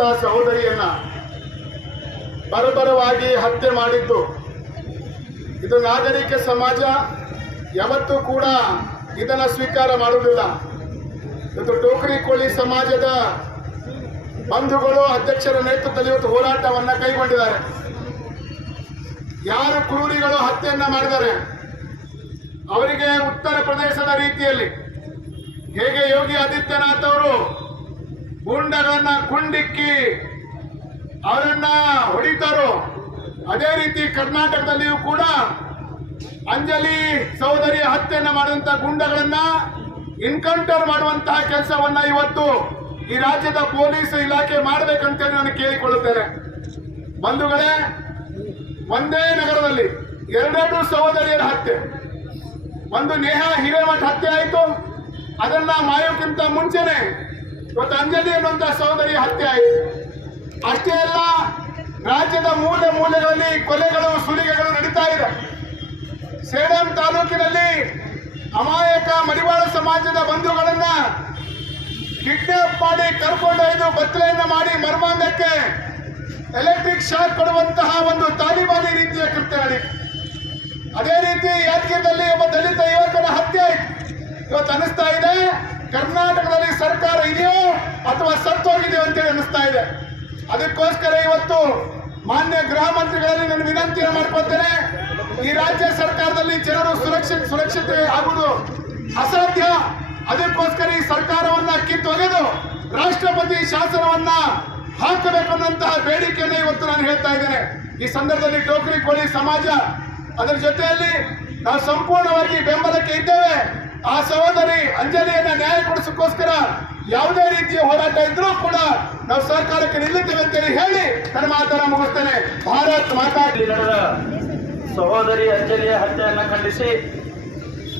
ಅನ್ನುವಂಥ ಸಹೋದರಿಯನ್ನ ಬರಬರವಾಗಿ ಹತ್ಯೆ ಮಾಡಿದ್ದು. ಇದು ನಾಗರಿಕ ಸಮಾಜ, ಯಾವತ್ತೂ ಕೂಡ ಇದನ್ನು ಸ್ವೀಕಾರ ಮಾಡುವುದಿಲ್ಲ. ಇವತ್ತು ಟೋಕರಿ ಕೋಳಿ ಸಮಾಜದ ಬಂಧುಗಳು, ಅಧ್ಯಕ್ಷರ ನೇತೃತ್ವದಲ್ಲಿ ಇವತ್ತು ಹೋರಾಟವನ್ನ ಕೈಗೊಂಡಿದ್ದಾರೆ. ಯಾರು ಕ್ರೂರಿಗಳು ಹತ್ಯೆಯನ್ನ ಮಾಡಿದ್ದಾರೆ? ಅವರಿಗೆ ಉತ್ತರ ಪ್ರದೇಶದ ರೀತಿಯಲ್ಲಿ ಹೇಗೆ ಯೋಗಿ ಆದಿತ್ಯನಾಥ್ ಅವರು ಗೂಂಡಗಳನ್ನ ಕುಂಡಿಕ್ಕಿ ಅವರನ್ನ ಹೊಡಿತಾರೋ. ಅದೇ ರೀತಿ ಕರ್ನಾಟಕದಲ್ಲಿಯೂ ಕೂಡ ಅಂಜಲಿ ಸಹೋದರಿಯ ಹತ್ಯೆಯನ್ನು ಮಾಡಿದಂತ ಗುಂಡಗಳನ್ನ ಎನ್ಕೌಂಟರ್ ಮಾಡುವಂತಹ ಕೆಲಸವನ್ನ ಇವತ್ತು ಈ ರಾಜ್ಯದ ಪೊಲೀಸ್ ಇಲಾಖೆ ಮಾಡಬೇಕಂತೇಳಿ ನಾನು ಕೇಳಿಕೊಳ್ಳುತ್ತೇನೆ. ಬಂಧುಗಳೇ, ಒಂದೇ ನಗರದಲ್ಲಿ ಎರಡೆರಡು ಸಹೋದರಿಯರ ಹತ್ಯೆ. ಒಂದು ನೇಹ ಹಿರೇಮಠ ಹತ್ಯೆ ಆಯಿತು. ಅದನ್ನ ಮಾಯೋಕ್ಕಿಂತ ಮುಂಚೆನೆ ಇವತ್ತು ಅಂಜಲಿ ಅನ್ನುವಂಥ ಸಹೋದರಿ ಹತ್ಯೆ ಆಯಿತು. ಅಷ್ಟೇ ಅಲ್ಲ, ರಾಜ್ಯದ ಮೂಲೆ ಮೂಲೆಗಳಲ್ಲಿ ಕೊಲೆಗಳು, ಸುಲಿಗೆಗಳು ನಡೀತಾ ಇದೆ. ಸೇಡಂ ತಾಲೂಕಿನಲ್ಲಿ ಅಮಾಯಕ ಮಡಿವಾಳ ಸಮಾಜದ ಬಂಧುಗಳನ್ನ ಕಿಡ್ನಾಪ್ ಮಾಡಿ ಕರ್ಕೊಂಡೊಯ್ದು ಬತ್ತಲೆಯನ್ನು ಮಾಡಿ ಮರ್ಮಾಂಗಕ್ಕೆ ಎಲೆಕ್ಟ್ರಿಕ್ ಶಾಕ್ ಕೊಡುವಂತಹ ಒಂದು ತಾಲಿಬಾನಿ ರೀತಿಯ ಕೃತ್ಯ ಅದೇ ರೀತಿ ಯಾದಗಿರಿಯಲ್ಲಿ ಒಬ್ಬ ದಲಿತ ಯುವಕನ ಹತ್ಯೆ ಆಯ್ತು. ಇವತ್ತು ಅನಿಸ್ತಾ ಇದೆ ಕರ್ನಾಟಕದಲ್ಲಿ ಸರ್ಕಾರ ಇದೆಯೋ ಅಥವಾ ಸತ್ತೋಗಿದೆಯೋ ಅಂತೇಳಿ ಅನಿಸ್ತಾ ಇದೆ. ಅದಕ್ಕೋಸ್ಕರ ಇವತ್ತು ಮಾನ್ಯ ಗೃಹ ಮಂತ್ರಿಗಳಲ್ಲಿ ನಾನು ವಿನಂತಿಯನ್ನು ಮಾಡ್ಕೊತೇನೆ ಈ ರಾಜ್ಯ ಸರ್ಕಾರದಲ್ಲಿ ಜನರು ಸುರಕ್ಷಿತ ಸುರಕ್ಷತೆ ಆಗುವುದು ಅಸಾಧ್ಯ. ಅದಕ್ಕೋಸ್ಕರ ಈ ಸರ್ಕಾರವನ್ನ ಕಿತ್ತೊಗೆದು ರಾಷ್ಟ್ರಪತಿ ಶಾಸನವನ್ನ ಹಾಕಬೇಕು ಅನ್ನಂತಹ ಬೇಡಿಕೆಯನ್ನು ಇವತ್ತು ನಾನು ಹೇಳ್ತಾ ಇದ್ದೇನೆ. ಈ ಸಂದರ್ಭದಲ್ಲಿ ಟೋಕರಿ ಕೋಳಿ ಸಮಾಜ, ಅದರ ಜೊತೆಯಲ್ಲಿ ನಾವು ಸಂಪೂರ್ಣವಾಗಿ ಬೆಂಬಲಕ್ಕೆ ಇದ್ದೇವೆ. ಆ ಸಹೋದರಿ ಅಂಜಲಿಯನ್ನ ನ್ಯಾಯ ಕೊಡಿಸೋಕ್ಕೋಸ್ಕರ ಯಾವುದೇ ರೀತಿಯ ಹೋರಾಟ ಇದ್ರೂ ಕೂಡ ನಾವು ಸರ್ಕಾರಕ್ಕೆ ನಿಲ್ಲುತ್ತೇವೆ ಅಂತೇಳಿ ಹೇಳಿ ನನ್ನ ಮಾತನ್ನ ಮುಗಿಸ್ತೇನೆ. ಭಾರತ್ ಮಾತಾ ಇಲ್ಲಿ ನಡೆದ ಸಹೋದರಿ ಅಂಜಲಿಯ ಹತ್ಯೆಯನ್ನು ಖಂಡಿಸಿ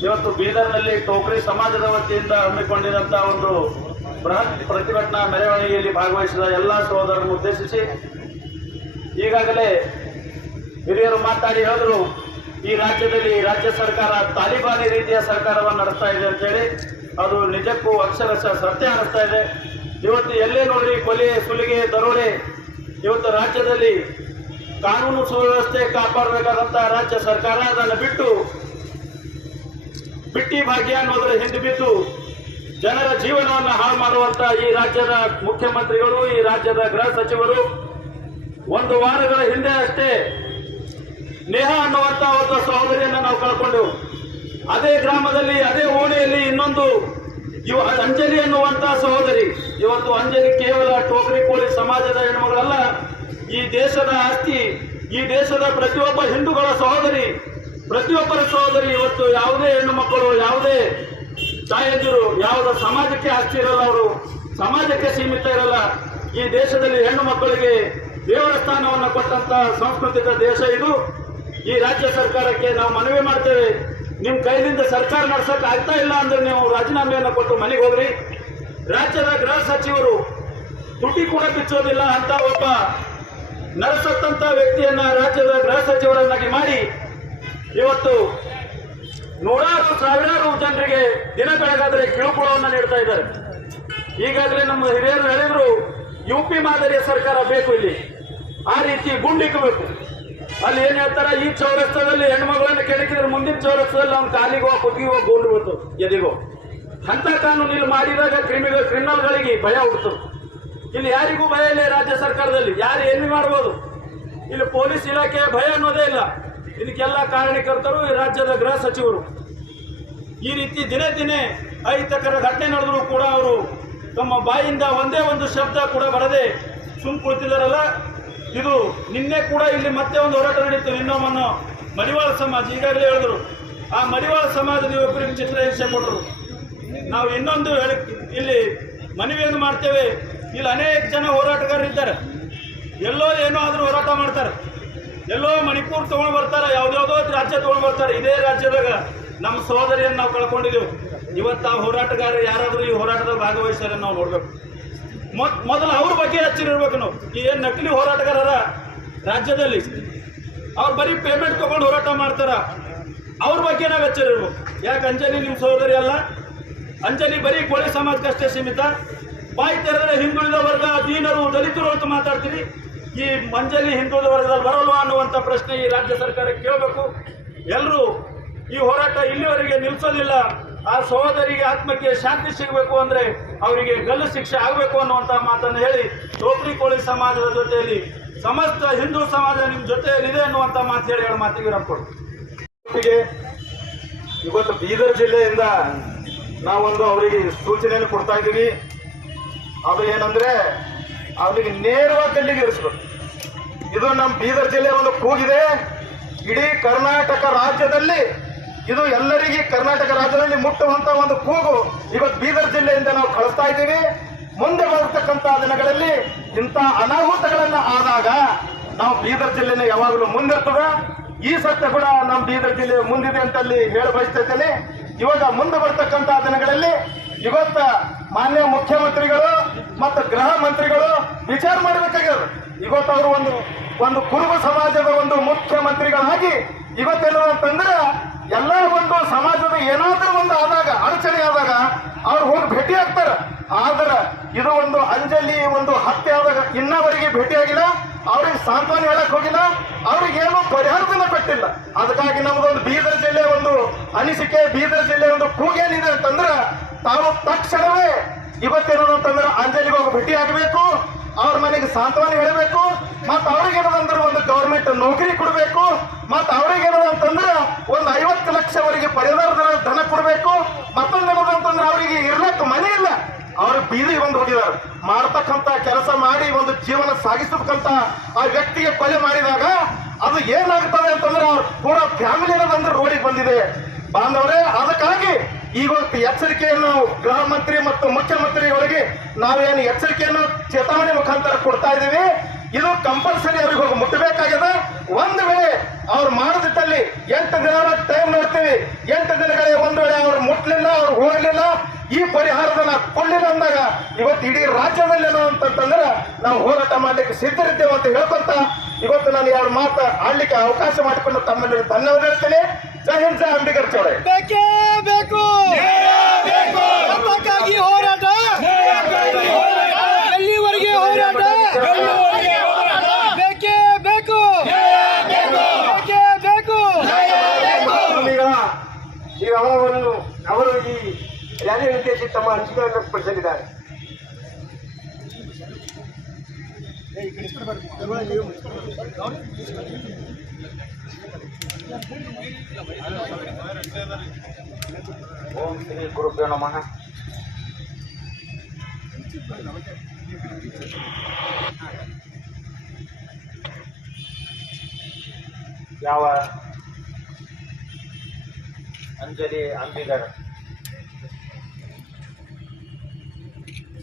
ಇವತ್ತು ಬೀದರ್ನಲ್ಲಿ ಟೋಕ್ರಿ ಸಮಾಜದ ವತಿಯಿಂದ ಹಮ್ಮಿಕೊಂಡಿರುವಂತಹ ಒಂದು ಬೃಹತ್ ಪ್ರತಿಭಟನಾ ಮೆರವಣಿಗೆಯಲ್ಲಿ ಭಾಗವಹಿಸಿದ ಎಲ್ಲ ಸಹೋದರರನ್ನು ಉದ್ದೇಶಿಸಿ ಈಗಾಗಲೇ ಹಿರಿಯರು ಮಾತಾಡಿ ಹೇಳಿದ್ರು. ಈ ರಾಜ್ಯದಲ್ಲಿ ರಾಜ್ಯ ಸರ್ಕಾರ ತಾಲಿಬಾನಿ ರೀತಿಯ ಸರ್ಕಾರವನ್ನು ನಡೆಸ್ತಾ ಇದೆ ಅಂತೇಳಿ ಅದು ನಿಜಕ್ಕೂ ಅಕ್ಷರಶಃ ಸತ್ಯ ಅನಿಸ್ತಾ ಇದೆ. ಇವತ್ತು ಎಲ್ಲೇ ನೋಡ್ರಿ, ಕೊಲೆ, ಸುಲಿಗೆ, ದರೋಡೆ, ಇವತ್ತು ರಾಜ್ಯದಲ್ಲಿ ಕಾನೂನು ಸುವ್ಯವಸ್ಥೆ ಕಾಪಾಡಬೇಕಾದಂಥ ರಾಜ್ಯ ಸರ್ಕಾರ ಅದನ್ನು ಬಿಟ್ಟು ಬಿಟ್ಟಿ ಭಾಗ್ಯ ಅನ್ನೋದ್ರ ಹಿಂದೆ ಬಿದ್ದು ಜನರ ಜೀವನವನ್ನು ಹಾಳು ಮಾಡುವಂತ ಈ ರಾಜ್ಯದ ಮುಖ್ಯಮಂತ್ರಿಗಳು, ಈ ರಾಜ್ಯದ ಗೃಹ ಸಚಿವರು ಒಂದು ವಾರಗಳ ಹಿಂದೆ ಅಷ್ಟೇ ನೇಹ ಅನ್ನುವಂತ ಒಂದು ಸಹೋದರಿಯನ್ನು ನಾವು ಕಳ್ಕೊಂಡೆವು. ಅದೇ ಗ್ರಾಮದಲ್ಲಿ, ಅದೇ ಓಣಿಯಲ್ಲಿ ಇನ್ನೊಂದು ಇವ ಅಂಜಲಿ ಅನ್ನುವಂತ ಸಹೋದರಿ. ಇವತ್ತು ಅಂಜಲಿ ಕೇವಲ ಟೋಕರಿ ಕೋಳಿ ಸಮಾಜದ ಹೆಣ್ಮಗಳಲ್ಲ, ಈ ದೇಶದ ಆಸ್ತಿ, ಈ ದೇಶದ ಪ್ರತಿಯೊಬ್ಬ ಹಿಂದೂಗಳ ಸಹೋದರಿ. ಪ್ರತಿಯೊಬ್ಬರ ಸಹೋದರಿ ಇವತ್ತು ಯಾವುದೇ ಹೆಣ್ಣು ಮಕ್ಕಳು, ಯಾವುದೇ ತಾಯಂದಿರು, ಯಾವುದೇ ಸಮಾಜಕ್ಕೆ ಆಸ್ತಿ ಇರಲ್ಲ ಅವರು, ಸಮಾಜಕ್ಕೆ ಸೀಮಿತ ಇರಲ್ಲ. ಈ ದೇಶದಲ್ಲಿ ಹೆಣ್ಣು ಮಕ್ಕಳಿಗೆ ದೇವರ ಸ್ಥಾನವನ್ನು ಕೊಟ್ಟಂತ ಸಾಂಸ್ಕೃತಿಕ ದೇಶ ಇದು. ಈ ರಾಜ್ಯ ಸರ್ಕಾರಕ್ಕೆ ನಾವು ಮನವಿ ಮಾಡ್ತೇವೆ. ನಿಮ್ಮ ಕೈಲಿಂದ ಸರ್ಕಾರ ನಡ್ಸಕ್ ಆಗ್ತಾ ಇಲ್ಲ ಅಂದ್ರೆ ನೀವು ರಾಜೀನಾಮೆಯನ್ನು ಕೊಟ್ಟು ಮನೆಗೆ ಹೋಗ್ರಿ. ರಾಜ್ಯದ ಗೃಹ ಸಚಿವರು ತುಟಿ ಕೂಡ ಬಿಚ್ಚೋದಿಲ್ಲ ಅಂತ ಒಬ್ಬ ನರಸತ್ತಂತ ವ್ಯಕ್ತಿಯನ್ನ ರಾಜ್ಯದ ಗೃಹ ಸಚಿವರನ್ನಾಗಿ ಮಾಡಿ ಇವತ್ತು ನೂರಾರು, ಸಾವಿರಾರು ಜನರಿಗೆ ದಿನ ಬೆಳಗಾದರೆ ಕಿಳುಕುಳವನ್ನು ನೀಡ್ತಾ ಇದ್ದಾರೆ. ಈಗಾಗಲೇ ನಮ್ಮ ಹಿರಿಯರು ಹೇಳಿದ್ರು, ಯು ಪಿ ಮಾದರಿಯ ಸರ್ಕಾರ ಬೇಕು ಇಲ್ಲಿ. ಆ ರೀತಿ ಗುಂಡಿಕ್ಕಬೇಕು. ಅಲ್ಲಿ ಏನ್ ಹೇಳ್ತಾರ, ಈ ಚೌರಸ್ತದಲ್ಲಿ ಹೆಣ್ಮಗಳನ್ನ ಕೆಣಕಿದ್ರೆ ಮುಂದಿನ ಚೌರಸ್ತದಲ್ಲಿ ಅವ್ನ ಕಾಲಿಗೋ ಕುದಿಗೋ ಗೋಲ್ಡ್ ಬಿಡ್ತು, ಎದಿಗೋ. ಅಂತ ಕಾನೂನು ಇಲ್ಲಿ ಮಾಡಿದಾಗ ಕ್ರಿಮಿನಲ್ ಕ್ರಿಮಿನಲ್ಗಳಿಗೆ ಭಯ ಹುಡ್ತು ಇಲ್ಲಿ ಯಾರಿಗೂ ಭಯ ಇಲ್ಲ ರಾಜ್ಯ ಸರ್ಕಾರದಲ್ಲಿ? ಯಾರು ಏನು ಮಾಡ್ಬೋದು? ಇಲ್ಲಿ ಪೊಲೀಸ್ ಇಲಾಖೆ ಭಯ ಅನ್ನೋದೇ ಇಲ್ಲ. ಇದಕ್ಕೆಲ್ಲ ಕಾರಣಕರ್ತರು ಈ ರಾಜ್ಯದ ಗೃಹ ಸಚಿವರು. ಈ ರೀತಿ ದಿನೇ ದಿನೇ ಅಹಿತಕರ ಘಟನೆ ನಡೆದರೂ ಕೂಡ ಅವರು ತಮ್ಮ ಬಾಯಿಂದ ಒಂದೇ ಒಂದು ಶಬ್ದ ಕೂಡ ಬರದೆ ಸುಮ್ ಕುಳಿತಿದ್ದಾರಲ್ಲ ಇದು ನಿನ್ನೆ ಕೂಡ ಇಲ್ಲಿ ಮತ್ತೆ ಒಂದು ಹೋರಾಟ ನಡೀತು. ನಿನ್ನೊಮ್ಮನ್ನು ಮಡಿವಾಳ ಸಮಾಜ ಈಗಾಗಲೇ ಹೇಳಿದ್ರು. ಆ ಮಡಿವಾಳ ಸಮಾಜದ ಯುವಕರಿಗೆ ಚಿತ್ರಹಿಂಸೆ ಕೊಟ್ಟರು. ನಾವು ಇನ್ನೊಂದು ಹೇಳಿ, ಇಲ್ಲಿ ಮನವಿಯನ್ನು ಮಾಡ್ತೇವೆ. ಇಲ್ಲಿ ಅನೇಕ ಜನ ಹೋರಾಟಗಾರರಿದ್ದಾರೆ ಎಲ್ಲೋ ಏನೋ ಆದರೂ ಹೋರಾಟ ಮಾಡ್ತಾರೆ. ಎಲ್ಲೋ ಮಣಿಪುರ್ ತೊಗೊಂಡು ಬರ್ತಾರೆ ಯಾವ್ದಾವ್ದೋ ರಾಜ್ಯ ತೊಗೊಂಡು ಬರ್ತಾರೆ. ಇದೇ ರಾಜ್ಯದಾಗ ನಮ್ಮ ಸಹೋದರಿಯನ್ನು ನಾವು ಕಳ್ಕೊಂಡಿದ್ದೆವು ಇವತ್ತು ಆ ಹೋರಾಟಗಾರರು ಯಾರಾದರೂ ಈ ಹೋರಾಟದಲ್ಲಿ ಭಾಗವಹಿಸಿದ್ರೆ ನಾವು ನೋಡ್ಬೇಕು. ಮೊದಲು ಅವ್ರ ಬಗ್ಗೆ ಹಚ್ಚಿರ್ಬೇಕು ನಾವು. ಈ ಏನ್ ನಕಲಿ ಹೋರಾಟಗಾರರ ರಾಜ್ಯದಲ್ಲಿ ಅವ್ರು ಬರೀ ಪೇಮೆಂಟ್ ತಗೊಂಡು ಹೋರಾಟ ಮಾಡ್ತಾರ. ಅವ್ರ ಬಗ್ಗೆ ನಾವು ಎಚ್ಚರಿರ್ಬೇಕು ಯಾಕೆ ಅಂಜಲಿ ನಿಮ್ಮ ಸಹೋದರಿ ಅಲ್ಲ? ಅಂಜಲಿ ಬರೀ ಕೋಳಿ ಸಮಾಜಕ್ಕಷ್ಟೇ ಸೀಮಿತ. ಬಾಯಿ ತೆರೆದ್ರೆ ಹಿಂದುಳಿದ ವರ್ಗ, ದೀನರು, ದಲಿತರು ಅಂತ ಮಾತಾಡ್ತೀರಿ. ಈ ಮಂಜಲಿ ಹಿಂದುಳಿದ ವರ್ಗದಲ್ಲಿ ಬರಲ್ವಾ ಅನ್ನುವಂಥ ಪ್ರಶ್ನೆ ಈ ರಾಜ್ಯ ಸರ್ಕಾರ ಕೇಳಬೇಕು. ಎಲ್ಲರೂ ಈ ಹೋರಾಟ ಇಲ್ಲಿವರೆಗೆ ನಿಲ್ಲಿಸೋದಿಲ್ಲ ಆ ಸಹೋದರಿಗೆ ಆತ್ಮಕ್ಕೆ ಶಾಂತಿ ಸಿಗಬೇಕು ಅಂದ್ರೆ ಅವರಿಗೆ ಗಲ್ಲು ಶಿಕ್ಷೆ ಆಗಬೇಕು ಅನ್ನುವಂಥ ಮಾತನ್ನು ಹೇಳಿ ಟೋಕ್ರಿ ಕೋಳಿ ಸಮಾಜದ ಜೊತೆಯಲ್ಲಿ ಸಮಸ್ತ ಹಿಂದೂ ಸಮಾಜ ನಿಮ್ಮ ಜೊತೆಯಲ್ಲಿದೆ ಅನ್ನುವಂಥ ಮಾತು ಹೇಳಿ ಹೇಳ ಮಾತಿಗೆ ವಿರಾಮ ಇವತ್ತು ಬೀದರ್ ಜಿಲ್ಲೆಯಿಂದ ನಾವೊಂದು ಅವರಿಗೆ ಸೂಚನೆಯನ್ನು ಕೊಡ್ತಾ ಇದ್ದೀವಿ. ಅದು ಏನಂದ್ರೆ ಅವರಿಗೆ ನೇರವಾಗಿ ಗಲ್ಲಿಗೆ ಇರಿಸ್ಬೇಕು ಇದು ನಮ್ಮ ಬೀದರ್ ಜಿಲ್ಲೆ ಒಂದು ಕೂಗಿದೆ. ಇಡೀ ಕರ್ನಾಟಕ ರಾಜ್ಯದಲ್ಲಿ ಇದು ಎಲ್ಲರಿಗೆ ಕರ್ನಾಟಕ ರಾಜ್ಯದಲ್ಲಿ ಮುಟ್ಟುವಂತ ಒಂದು ಕೂಗು. ಇವತ್ತು ಬೀದರ್ ಜಿಲ್ಲೆಯಿಂದ ನಾವು ಕಳಿಸ್ತಾ ಇದ್ದೀವಿ. ಮುಂದೆ ಬರತಕ್ಕಂತ ದಿನಗಳಲ್ಲಿ ಇಂಥ ಅನಾಹುತಗಳನ್ನ ಆದಾಗ ನಾವು ಬೀದರ್ ಜಿಲ್ಲೆನ ಯಾವಾಗಲೂ ಮುಂದಿರ್ತದ. ಈ ಸತ್ಯ ಕೂಡ ನಮ್ಮ ಬೀದರ್ ಜಿಲ್ಲೆ ಮುಂದಿದೆ ಅಂತಲ್ಲಿ ಹೇಳ ಬಯಸ್ತಿದ್ದೇನೆ ಇವಾಗ ಮುಂದೆ ಬರ್ತಕ್ಕಂತ ದಿನಗಳಲ್ಲಿ ಇವತ್ತ ಮಾನ್ಯ ಮುಖ್ಯಮಂತ್ರಿಗಳು ಮತ್ತು ಗೃಹ ಮಂತ್ರಿಗಳು ವಿಚಾರ ಮಾಡಬೇಕಾಗ್ಯದ. ಇವತ್ತು ಅವರು ಒಂದು ಒಂದು ಕುರುಬ ಸಮಾಜದ ಒಂದು ಮುಖ್ಯಮಂತ್ರಿಗಳಾಗಿ ಇವತ್ತೇನು ಅಂತಂದ್ರೆ ಎಲ್ಲ ಒಂದು ಸಮಾಜದ ಏನಾದರೂ ಒಂದು ಆದಾಗ, ಅಡಚಣೆ ಆದಾಗ ಅವ್ರು ಹೋಗಿ ಭೇಟಿ ಆಗ್ತಾರೆ. ಆದ್ರೆ ಇದು ಒಂದು ಅಂಜಲಿ, ಒಂದು ಹತ್ಯೆ ಆದಾಗ ಇನ್ನವರೆಗೆ ಭೇಟಿಯಾಗಿಲ್ಲ ಅವ್ರಿಗೆ ಸಾಂತ್ವನ ಹೇಳಕ್ ಹೋಗಿಲ್ಲ, ಅವ್ರಿಗೆ ಏನು ಪರಿಹಾರದನ್ನ ಕೊಟ್ಟಿಲ್ಲ. ಅದಕ್ಕಾಗಿ ನಮ್ದೊಂದು ಬೀದರ್ ಜಿಲ್ಲೆ ಒಂದು ಅನಿಸಿಕೆ, ಬೀದರ್ ಜಿಲ್ಲೆ ಒಂದು ಕೂಗೇನಿದೆ ಅಂತಂದ್ರೆ ತಾವು ತಕ್ಷಣವೇ ಇವತ್ತೇನೋ ಅಂತಂದ್ರೆ ಅಂಜಲಿಗೆ ಹೋಗಿ ಭೇಟಿ ಆಗಬೇಕು. ಅವ್ರ ಮನೆಗೆ ಸಾಂತ್ವನ ಹೇಳಬೇಕು, ಮತ್ತು ಅವ್ರಿಗೆ ಏನದಂದ್ರೆ ಒಂದು ಗೌರ್ಮೆಂಟ್ ನೌಕರಿ ಕೊಡಬೇಕು, ಮತ್ತು ಅವ್ರಿಗೆ ಏನದ ಅಂತಂದ್ರೆ ಒಂದು ಐವತ್ತು ಲಕ್ಷವರೆಗೆ ಪರಿಹಾರ ಧನ ಕೊಡಬೇಕು, ಮತ್ತೊಂದು ಏನದ ಅಂತಂದ್ರೆ ಅವರಿಗೆ ಇರ್ಲಕ್ಕ ಮನೆ ಇಲ್ಲ. ಅವರು ಬೀದಿ ಬಂದು ಹೋಗಿದ್ದಾರೆ ಮಾಡ್ತಕ್ಕಂಥ ಕೆಲಸ ಮಾಡಿ ಒಂದು ಜೀವನ ಸಾಗಿಸಬೇಕಂತ ಆ ವ್ಯಕ್ತಿಗೆ ಕೊಲೆ ಮಾಡಿದಾಗ ಅದು ಏನಾಗ್ತದೆ ಅಂತಂದ್ರೆ ಅವ್ರ ಪೂರಾ ಫ್ಯಾಮಿಲಿ ಬಂದ್ರೆ ರೋಡಿಗೆ ಬಂದಿದೆ. ಬಾಂಧವರೇ, ಅದಕ್ಕಾಗಿ ಇವತ್ತು ಎಚ್ಚರಿಕೆಯನ್ನು ಗೃಹ ಮಂತ್ರಿ ಮತ್ತು ಮುಖ್ಯಮಂತ್ರಿಗಳಿಗೆ ನಾವೇನು ಎಚ್ಚರಿಕೆಯನ್ನು ಚೇತಾವಣೆ ಮುಖಾಂತರ ಕೊಡ್ತಾ ಇದ್ದೀವಿ. ಇದು ಕಂಪಲ್ಸರಿ ಅವ್ರಿಗೆ ಹೋಗಿ ಮುಟ್ಟಬೇಕಾಗಿದೆ. ಒಂದು ವೇಳೆ ಅವ್ರು ಮಾಡದಿದ್ದಲ್ಲಿ ಎಂಟು ದಿನ ಟೈಮ್ ನೋಡ್ತೀವಿ. ಎಂಟು ದಿನಗಳಿಗೆ ಒಂದು ವೇಳೆ ಅವ್ರು ಮುಟ್ಲಿಲ್ಲ, ಅವ್ರು ಹೋಗ್ಲಿಲ್ಲ ಈ ಪರಿಹಾರದನ್ನ ಕೊಡ್ಲಿಲ್ಲ ಅಂದಾಗ ಇವತ್ತು ಇಡೀ ರಾಜ್ಯದಲ್ಲಿ ಏನೋ ಅಂತಂದ್ರೆ ನಾವು ಹೋರಾಟ ಮಾಡಲಿಕ್ಕೆ ಸಿದ್ಧರಿದ್ದೇವೆ ಅಂತ ಹೇಳ್ಕೊಂತ ಇವತ್ತು ನಾನು ಯಾರು ಮಾತ ಆಡ್ಲಿಕ್ಕೆ ಅವಕಾಶ ಮಾಡಿಕೊಂಡು ತಮ್ಮಲ್ಲಿ ತನ್ನವರು ಹೇಳ್ತೇನೆ. ಜೈ ಹಿಂದ್ ಜಯ ಅಂಬಿಗರ್ ಚೌಡೆ. ಬೇಕು ಹೋರಾಟ. ಹೋರಾಟ. ಬೇಕೇ ಬೇಕು. ಬೇಕೇ. ಈಗ ಈ ಅವರು ಈ ರ್ಯಾಲಿ ಉದ್ದೇಶಿ ತಮ್ಮ ಅನಿಸಿಕೆಯನ್ನು ಪಡಿಸಲಿದ್ದಾರೆ ಓಂ ಶ್ರೀ ಗುರುಭ್ಯೋ ನಮಃ. ಯಾವ ಅಂಜಲಿ ಅಂಬಿಗರ್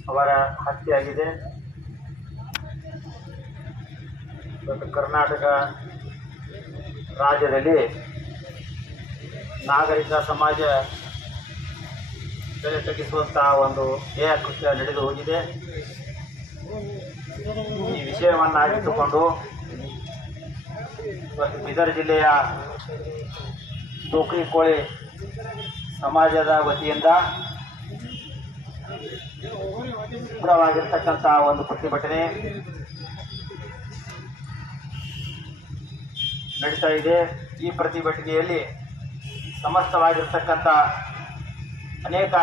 ಅವರ ಹತ್ಯೆಯಾಗಿದೆ ಇವತ್ತು ಕರ್ನಾಟಕ ರಾಜ್ಯದಲ್ಲಿ ನಾಗರಿಕ ಸಮಾಜ ಬೆಲೆ ತಗ್ಗಿಸುವಂತಹ ಒಂದು ಹೇಯ ಕೃತ್ಯ ನಡೆದು ಹೋಗಿದೆ. ಈ ವಿಷಯವನ್ನಾಗಿಟ್ಟುಕೊಂಡು ಇವತ್ತು ಬೀದರ್ ಜಿಲ್ಲೆಯ ಟೋಕ್ರಿ ಕೋಳಿ ಸಮಾಜದ ವತಿಯಿಂದ ತೀವ್ರವಾಗಿರ್ತಕ್ಕಂಥ ಒಂದು ಪ್ರತಿಭಟನೆ. ನಡೀತಾ ಇದೆ. ಈ ಪ್ರತಿಭಟನೆಯಲ್ಲಿ ಸಮಸ್ತವಾಗಿರ್ತಕ್ಕಂಥ ಅನೇಕ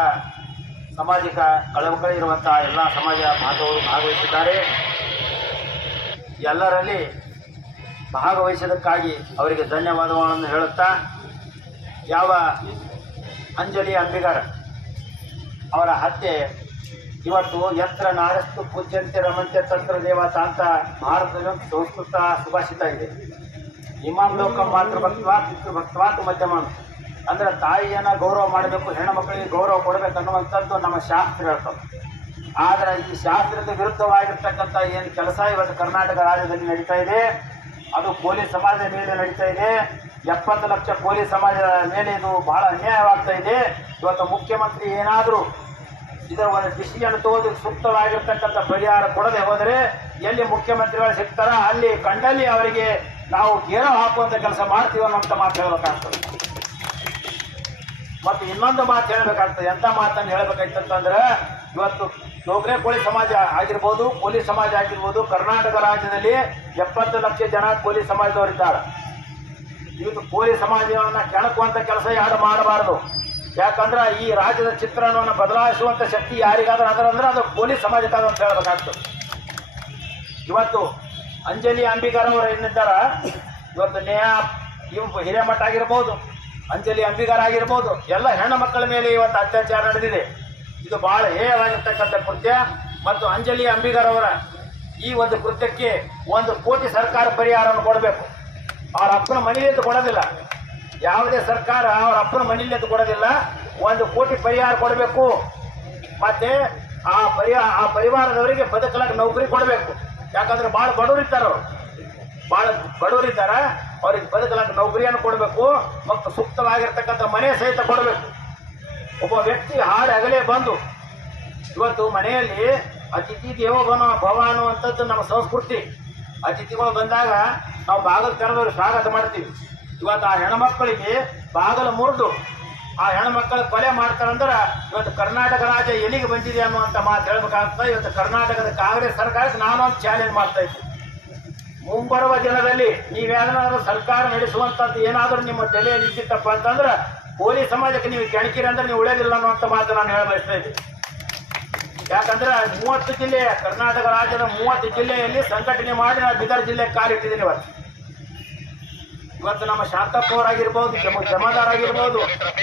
ಸಾಮಾಜಿಕ ಕಳವಳಿ ಇರುವಂತಹ ಎಲ್ಲ ಸಮಾಜ ಬಾಂಧವರು ಭಾಗವಹಿಸಿದ್ದಾರೆ. ಎಲ್ಲರಲ್ಲಿ ಭಾಗವಹಿಸಿದ್ದಕ್ಕಾಗಿ ಅವರಿಗೆ ಧನ್ಯವಾದಗಳನ್ನು ಹೇಳುತ್ತಾ, ಯಾವ ಅಂಜಲಿ ಅಂಬಿಗರ್ ಅವರ ಹತ್ಯೆ ಇವತ್ತು ಯತ್ರ ನಾರಸ್ತು ಪೂಜ್ಯಂತೆ ರಮಂತೆ ತಂತ್ರ ದೇವತಾ ಅಂತ ಭಾರತದ ಸಂಸ್ಕೃತ ಸುಭಾಷಿತ ಇದೆ. ಇಮಾಮ್ ಲೋಕ ಮಾತೃ ಭಕ್ತವಾ ಪಿತೃ ಭಕ್ತವಾತ್ ಮಧ್ಯಮ ಅಂದ್ರೆ ತಾಯಿಯನ್ನ ಗೌರವ ಮಾಡಬೇಕು ಹೆಣ್ಣು ಮಕ್ಕಳಿಗೆ ಗೌರವ ಕೊಡಬೇಕು ಅನ್ನುವಂಥದ್ದು ನಮ್ಮ ಶಾಸ್ತ್ರ ಹೇಳ್ತದೆ ಆದರೆ ಈ ಶಾಸ್ತ್ರದ ವಿರುದ್ಧವಾಗಿರ್ತಕ್ಕಂಥ ಏನು ಕೆಲಸ ಇವತ್ತು ಕರ್ನಾಟಕ ರಾಜ್ಯದಲ್ಲಿ ನಡೀತಾ ಇದೆ, ಅದು ಪೊಲೀಸ್ ಸಮಾಜದ ಮೇಲೆ ನಡೀತಾ ಇದೆ. ಎಪ್ಪತ್ತು ಲಕ್ಷ ಪೊಲೀಸ್ ಸಮಾಜದ ಮೇಲೆ ಇದು ಬಹಳ ಅನ್ಯಾಯವಾಗ್ತಾ ಇದೆ. ಇವತ್ತು ಮುಖ್ಯಮಂತ್ರಿ ಏನಾದರೂ ಇದರ ಒಂದು ಡಿಸಿಷನ್ ತಗೋದು ಸೂಕ್ತವಾಗಿರ್ತಕ್ಕಂಥ ಪರಿಹಾರ ಕೊಡದೆ ಹೋದರೆ ಎಲ್ಲಿ ಮುಖ್ಯಮಂತ್ರಿಗಳು ಸಿಗ್ತಾರ ಅಲ್ಲಿ ಕಂಡಲ್ಲಿ ಅವರಿಗೆ ನಾವು ಗೇರು ಹಾಕುವಂಥ ಕೆಲಸ ಮಾಡ್ತೀವಿ ಅನ್ನೋಂಥ ಮಾತು ಹೇಳಬೇಕಾಗ್ತದೆ. ಮತ್ತು ಇನ್ನೊಂದು ಮಾತು ಹೇಳಬೇಕಾಗ್ತದೆ. ಎಂತ ಮಾತನ್ನು ಹೇಳ್ಬೇಕಾಯ್ತಂತಂದ್ರೆ, ಇವತ್ತು ಡೋಗ್ರೆ ಕೋಳಿ ಸಮಾಜ ಆಗಿರ್ಬೋದು ಕೋಲಿ ಸಮಾಜ ಆಗಿರ್ಬೋದು, ಕರ್ನಾಟಕ ರಾಜ್ಯದಲ್ಲಿ ಎಪ್ಪತ್ತು ಲಕ್ಷ ಜನ ಕೋಲಿ ಸಮಾಜದವರಿದ್ದಾರೆ ಇವತ್ತು ಕೋಲಿ ಸಮಾಜವನ್ನು ಕೆಣಕುವಂಥ ಕೆಲಸ ಯಾರು ಮಾಡಬಾರದು. ಯಾಕಂದ್ರೆ ಈ ರಾಜ್ಯದ ಚಿತ್ರಣವನ್ನು ಬದಲಾಯಿಸುವಂತ ಶಕ್ತಿ ಯಾರಿಗಾದ್ರೂ ಅದರ ಅಂದ್ರೆ ಅದು ಕೋಲಿ ಸಮಾಜಕ್ಕಾದ ಅಂತ ಹೇಳ್ಬೇಕಾಗ್ತದೆ. ಇವತ್ತು ಅಂಜಲಿ ಅಂಬಿಗರ್ ಅವರು ಏನಿದ್ದಾರ? ಇವತ್ತು ನೇಹ ಇವ್ ಹಿರೇಮಠ ಆಗಿರ್ಬೋದು, ಅಂಜಲಿ ಅಂಬಿಗರ್ ಆಗಿರ್ಬೋದು, ಎಲ್ಲ ಹೆಣ್ಣು ಮಕ್ಕಳ ಮೇಲೆ ಇವತ್ತು ಅತ್ಯಾಚಾರ ನಡೆದಿದೆ. ಇದು ಬಹಳ ಹೇಯವಾಗಿರ್ತಕ್ಕಂಥ ಕೃತ್ಯ. ಮತ್ತು ಅಂಜಲಿ ಅಂಬಿಗರ್ ಅವರ ಈ ಒಂದು ಕೃತ್ಯಕ್ಕೆ ಒಂದು ಕೋಟಿ ಸರ್ಕಾರ ಪರಿಹಾರವನ್ನು ಕೊಡಬೇಕು. ಅವರ ಅಪ್ಪನ ಮನೆಯಲ್ಲಿ ಕೊಡೋದಿಲ್ಲ. ಯಾವುದೇ ಸರ್ಕಾರ ಅವರ ಅಪ್ಪನ ಮನೆಯಲ್ಲಿ ಕೊಡೋದಿಲ್ಲ. ಒಂದು ಕೋಟಿ ಪರಿಹಾರ ಕೊಡಬೇಕು. ಮತ್ತೆ ಆ ಪರಿಹಾರ ಆ ಪರಿವಾರದವರಿಗೆ ಬದುಕಲಕ್ಕೆ ನೌಕರಿ ಕೊಡಬೇಕು. ಯಾಕಂದ್ರೆ ಭಾಳ ಅವರು. ಭಾಳ ಬಡವರು ಇದ್ದಾರೆ, ಅವ್ರಿಗೆ ಬದುಕಲಕ್ಕೆ ನೌಕರಿಯನ್ನು ಕೊಡಬೇಕು ಮತ್ತು ಸೂಕ್ತವಾಗಿರ್ತಕ್ಕಂಥ ಮನೆ ಸಹಿತ ಕೊಡಬೇಕು. ಒಬ್ಬ ವ್ಯಕ್ತಿ ಹಾಡು ಅಗಲೇ ಬಂದು, ಇವತ್ತು ಮನೆಯಲ್ಲಿ ಅತಿಥಿ ದೇವೋ ಭವ ಭವ ಅನ್ನುವಂಥದ್ದು ನಮ್ಮ ಸಂಸ್ಕೃತಿ. ಅತಿಥಿಗಳು ಬಂದಾಗ ನಾವು ಬಾಗಲ ಕರೆದವ್ರಿಗೆ ಸ್ವಾಗತ ಮಾಡ್ತೀವಿ. ಇವತ್ತು ಆ ಹೆಣ್ಮಕ್ಕಳಿಗೆ ಬಾಗಿಲು ಮುರಿದು ಆ ಹೆಣ್ಮಕ್ಳು ಕೊಲೆ ಮಾಡ್ತಾರಂದ್ರೆ ಇವತ್ತು ಕರ್ನಾಟಕ ರಾಜ್ಯ ಎಲ್ಲಿಗೆ ಬಂದಿದೆ ಅನ್ನುವಂಥ ಮಾತು ಹೇಳ್ಬೇಕಾಗ್ತದೆ. ಇವತ್ತು ಕರ್ನಾಟಕದ ಕಾಂಗ್ರೆಸ್ ಸರ್ಕಾರಕ್ಕೆ ನಾನೊಂದು ಚಾಲೆಂಜ್ ಮಾಡ್ತಾ ಇದ್ದೀನಿ ಮುಂಬರುವ ದಿನದಲ್ಲಿ ನೀವೇನಾದ್ರೂ ಸರ್ಕಾರ ನಡೆಸುವಂಥದ್ದು ಏನಾದರೂ ನಿಮ್ಮ ತಲೆ ನಿಂತಿತ್ತಪ್ಪ ಅಂತಂದ್ರೆ ಕೋಲಿ ಸಮಾಜಕ್ಕೆ ನೀವು ಕೆಣಕಿರಿ ಅಂದ್ರೆ ನೀವು ಉಳಿಯೋದಿಲ್ಲ ಅನ್ನುವಂಥ ಮಾತು ನಾನು ಹೇಳಬಯಸ್ತಾ ಇದ್ದೀನಿ ಯಾಕಂದ್ರೆ ಮೂವತ್ತು ಜಿಲ್ಲೆಯ ಕರ್ನಾಟಕ ರಾಜ್ಯದ ಮೂವತ್ತು ಜಿಲ್ಲೆಯಲ್ಲಿ ಸಂಘಟನೆ ಮಾಡಿ ನಾನು ಬಿದರ್ ಜಿಲ್ಲೆಗೆ ಕಾಲಿಟ್ಟಿದ್ದೀನಿ ಇವತ್ತು. ಇವತ್ತು ನಮ್ಮ ಶಾಂತಪ್ಪ ಅವರಾಗಿರ್ಬೋದು ಜಮ ಜಮಾದಾರ್ ಆಗಿರ್ಬೋದು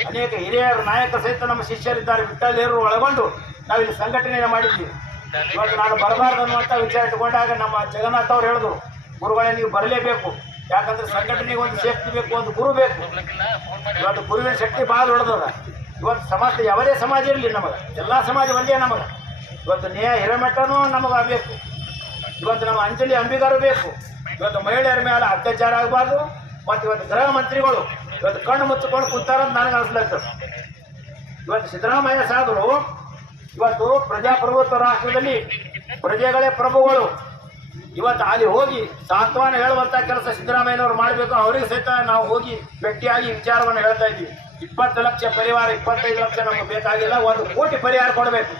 ಅನೇಕ ಹಿರಿಯರ ನಾಯಕ ಸಹಿತ ನಮ್ಮ ಶಿಷ್ಯರಿದ್ದಾರೆ. ವಿಠಲೇರು ಒಳಗೊಂಡು ನಾವಿಲ್ಲಿ ಸಂಘಟನೆ ಮಾಡಿದ್ವಿ. ಇವತ್ತು ನಾನು ಬರಬಾರ್ದು ಅನ್ನುವಂಥ ವಿಚಾರ ಇಟ್ಕೊಂಡಾಗ ನಮ್ಮ ಜಗನ್ನಾಥ್ ಅವ್ರು ಹೇಳಿದ್ರು, ಗುರುಗಳೇ ನೀವು ಬರಲೇಬೇಕು. ಯಾಕಂದ್ರೆ ಸಂಘಟನೆಗೆ ಒಂದು ಶಕ್ತಿ ಬೇಕು, ಒಂದು ಗುರು ಬೇಕು. ಇವತ್ತು ಗುರುವಿನ ಶಕ್ತಿ ಭಾಳ ಹೊಡೆದದ ಇವತ್ತು ಸಮಾಜ, ಯಾವುದೇ ಸಮಾಜ ಇರಲಿ ನಮಗೆ, ಎಲ್ಲ ಸಮಾಜ ಒಂದೇ ನಮಗೆ. ಇವತ್ತು ನೇ ಹಿರೇಮಠನೂ ನಮಗೆ ಆಗಬೇಕು. ಇವತ್ತು ನಮ್ಮ ಅಂಜಲಿ ಅಂಬಿಗರು ಬೇಕು. ಇವತ್ತು ಮಹಿಳೆಯರ ಮೇಲೆ ಅತ್ಯಾಚಾರ ಆಗಬಾರ್ದು. ಮತ್ತು ಇವತ್ತು ಗೃಹ ಮಂತ್ರಿಗಳು ಇವತ್ತು ಕಣ್ಣು ಮುಚ್ಚಿಕೊಂಡು ಕೂತಾರಂತ ನನಗೆ ಅನಿಸ್ಲಾಯ್ತು ಇವತ್ತು ಸಿದ್ದರಾಮಯ್ಯ ಸಾಧರು ಇವತ್ತು ಪ್ರಜಾಪ್ರಭುತ್ವ ರಾಷ್ಟ್ರದಲ್ಲಿ ಪ್ರಜೆಗಳೇ ಪ್ರಭುಗಳು. ಇವತ್ತು ಅಲ್ಲಿ ಹೋಗಿ ಸಾಂತ್ವನ ಹೇಳುವಂತ ಕೆಲಸ ಸಿದ್ದರಾಮಯ್ಯನವರು ಮಾಡಬೇಕು, ಅವರಿಗೆ ಸಹಿತ ನಾವು ಹೋಗಿ ಭೇಟಿಯಾಗಿ ವಿಚಾರವನ್ನು ಹೇಳ್ತಾ ಇದ್ವಿ. ಇಪ್ಪತ್ತು ಲಕ್ಷ ಪರಿವಾರ, ಇಪ್ಪತ್ತೈದು ಲಕ್ಷ ನಮಗೆ ಬೇಕಾಗಿಲ್ಲ, ಒಂದು ಕೋಟಿ ಪರಿಹಾರ ಕೊಡಬೇಕು.